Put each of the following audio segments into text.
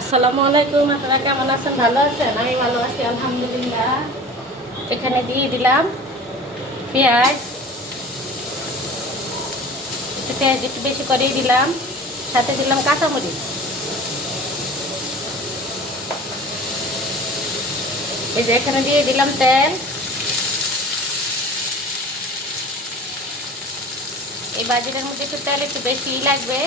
আসসালামু আলাইকুম। আপনারা কেমন আছেন? ভালো আছেন? আমি ভালো আছি আলহামদুলিল্লাহ। এখানে দিয়ে দিলাম পেঁয়াজ, একটু বেশি করেই দিলাম, সাথে দিলাম কাঁচামরিচ। এই যে এখানে দিয়ে দিলাম তেল। এই বাজিটার মধ্যে একটু তেল একটু বেশিই লাগবে।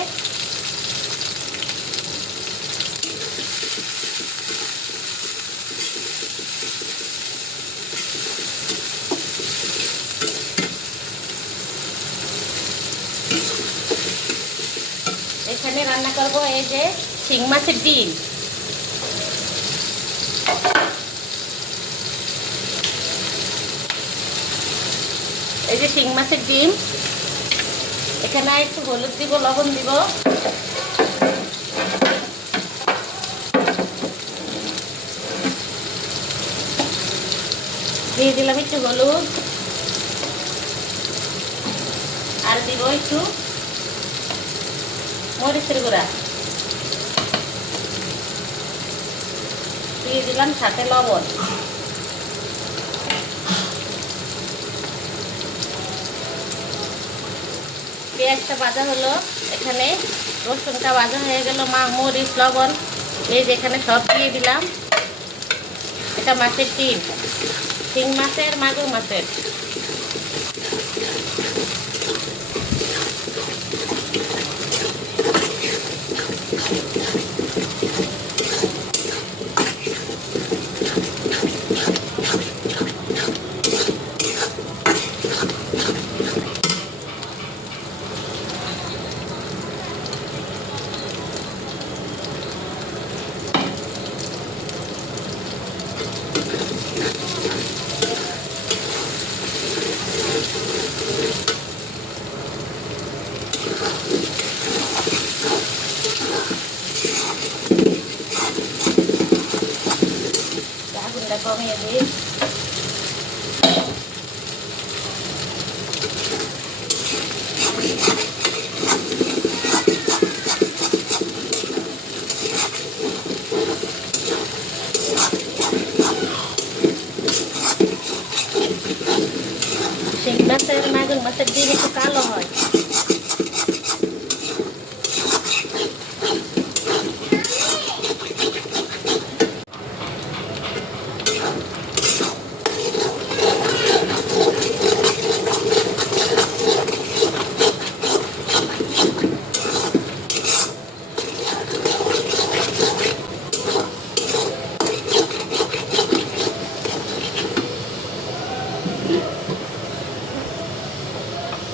এখানে রান্না করব এই যে শিং মাছের ডিম। এই যে শিং মাছের ডিম, এখানে একটু হলুদ দিব, লবণ দিব, দিয়ে দিলাম একটু হলুদ, আর দিব একটু মরিচের গুঁড়া, দিয়ে দিলাম সাথে লবণ। পেঁয়াজটা ভাজা হলো, এখানে রসুনটা ভাজা হয়ে গেল, মরিচ লবণ এই যে এখানে সব দিয়ে দিলাম। এটা মাছের ডিম, শিং মাছের, মাগুর মাছের। আগুনটা কমিয়ে দিই। শিং মাছের, মাগুর মাছের ডিম একটু কালো হয়।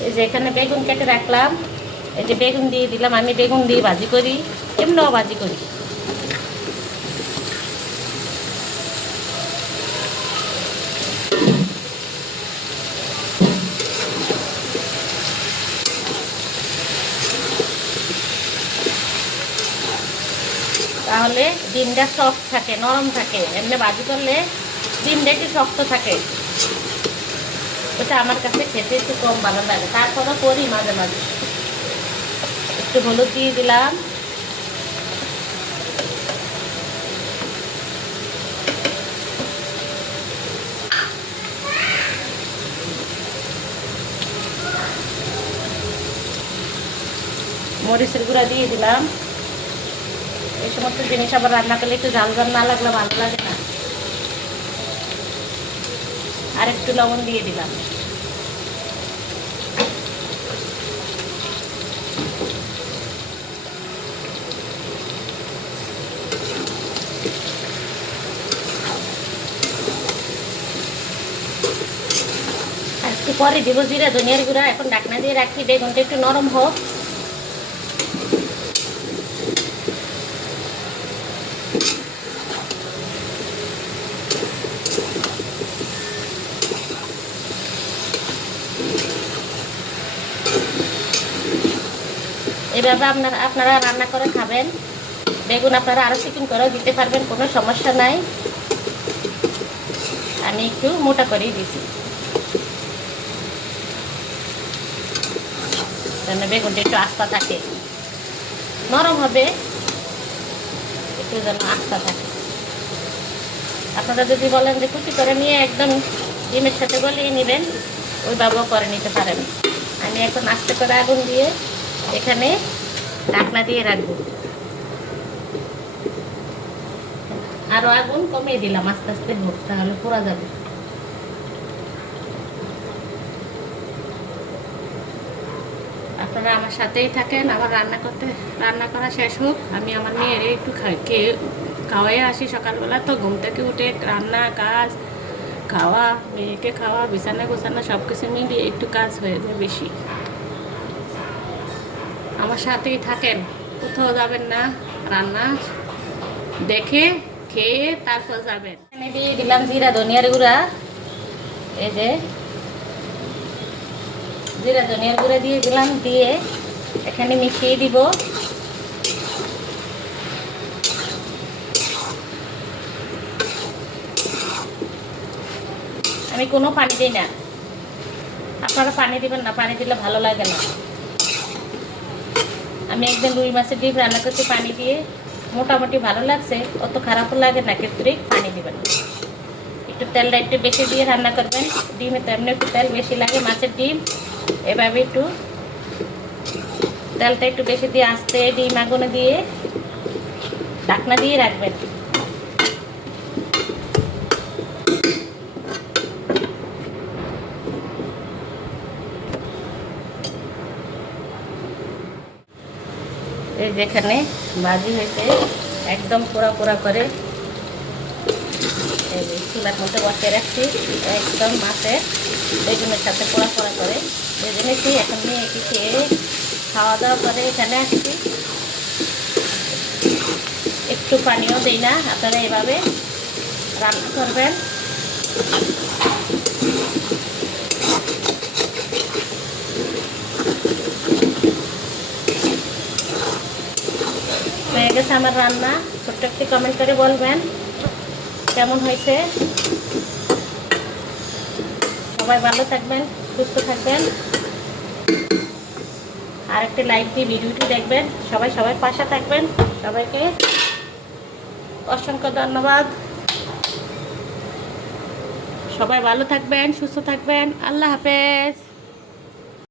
এই যে এখানে বেগুন কেটে রাখলাম, এই যে বেগুন দিয়ে দিলাম। আমি বেগুন দিয়ে ভাজি করি, এমনিও ভাজি করি। তাহলে ডিমটা সফট থাকে, নরম থাকে। এমনি ভাজি করলে ডিমটা একটু শক্ত থাকে, ওটা আমার কাছে খেতে একটু কম ভালো লাগে। তারপরে করি মাঝে মাঝে। একটু হলুদ দিয়ে দিলাম, মরিচের গুঁড়া দিয়ে দিলাম। এই সমস্ত জিনিস আবার রান্না করলে একটু ঝাল ঝাল না লাগলে ভালো লাগে না। আর একটু লবণ দিয়ে দিলাম। আর একটু পরে দিব জিরা ধনিয়ার গুঁড়া। এখন ঢাকনা দিয়ে রাখি, বেগুনটা একটু নরম হোক। এভাবে আপনারা রান্না করে খাবেন। বেগুন আপনারা আরও চিকন করেও দিতে পারবেন, কোনো সমস্যা নাই। আমি একটু মোটা করেই দিছি, বেগুনটা একটু আস্তা থাকে, নরম হবে। একটু যেন আস্তা থাকে। আপনারা যদি বলেন যে কুচি করে নিয়ে একদম ডিমের সাথে গলিয়ে নেবেন, ওইভাবেও করে নিতে পারেন। আমি এখন আস্তে করে আগুন দিয়ে এখানে ঢাকনা দিয়ে রাখবো। আরও আগুন কমিয়ে দিলাম, আস্তে আস্তে হোক, তাহলে পোড়া যাবে। আপনারা আমার সাথেই থাকেন। আমার রান্না করা শেষ হোক, আমি আমার মেয়ের একটু খাওয়াই আসি। সকালবেলা তো ঘুম থেকে উঠে রান্না কাজ, খাওয়া, মেয়েকে খাওয়া, বিছানা গোছানো সব কিছু মিলিয়ে একটু কাজ হয়ে যায় বেশি। আমার সাথেই থাকেন, কোথাও যাবেন না। রান্না দেখে খেয়ে তারপর যাবেন। এখানে দিয়ে দিলাম জিরা ধনিয়ার গুঁড়া। এই যে জিরা ধনিয়ার গুঁড়া দিয়ে দিলাম, দিয়ে এখানে মিশিয়ে দিব। আমি কোনো পানি দিই না, আপনারা পানি দিবেন না, পানি দিলে ভালো লাগে না। আমি একদিন রুই মাছের ডিম রান্না করতে পানি দিয়ে মোটামুটি ভালো লাগছে, অত খারাপও লাগে না, কিন্তু পানি দিবেন না। একটু তেলটা একটু বেশি দিয়ে রান্না করবেন। ডিমে তো এমনি একটু তেল বেশি লাগে, মাছের ডিম। এভাবে একটু তেলটা একটু বেশি দিয়ে আস্তে ডিম আগুনে দিয়ে ঢাকনা দিয়ে রাখবেন। এই যেখানে ভাজি হয়েছে একদম পোড়া পোড়া করে, এই যে চুলার মধ্যে বসে রাখছি, একদম মাছের বেগুনের সাথে পোড়া পোড়া করে ভেজে নিচ্ছি। এখন নিয়ে এটি খেয়ে খাওয়া দাওয়া করে এখানে আসছি। একটু পানিও দিই না, আপনারা এভাবে রান্না করবেন। হয়ে গেছে আমার রান্না। ছোট্ট একটি কমেন্ট করে বলবেন কেমন হয়েছে। সবাই ভালো থাকবেন, সুস্থ থাকবেন। আর একটি লাইক দিয়ে ভিডিওটি দেখবেন। সবাই পাশে থাকবেন। সবাইকে অসংখ্য ধন্যবাদ। সবাই ভালো থাকবেন, সুস্থ থাকবেন। আল্লাহ হাফেজ।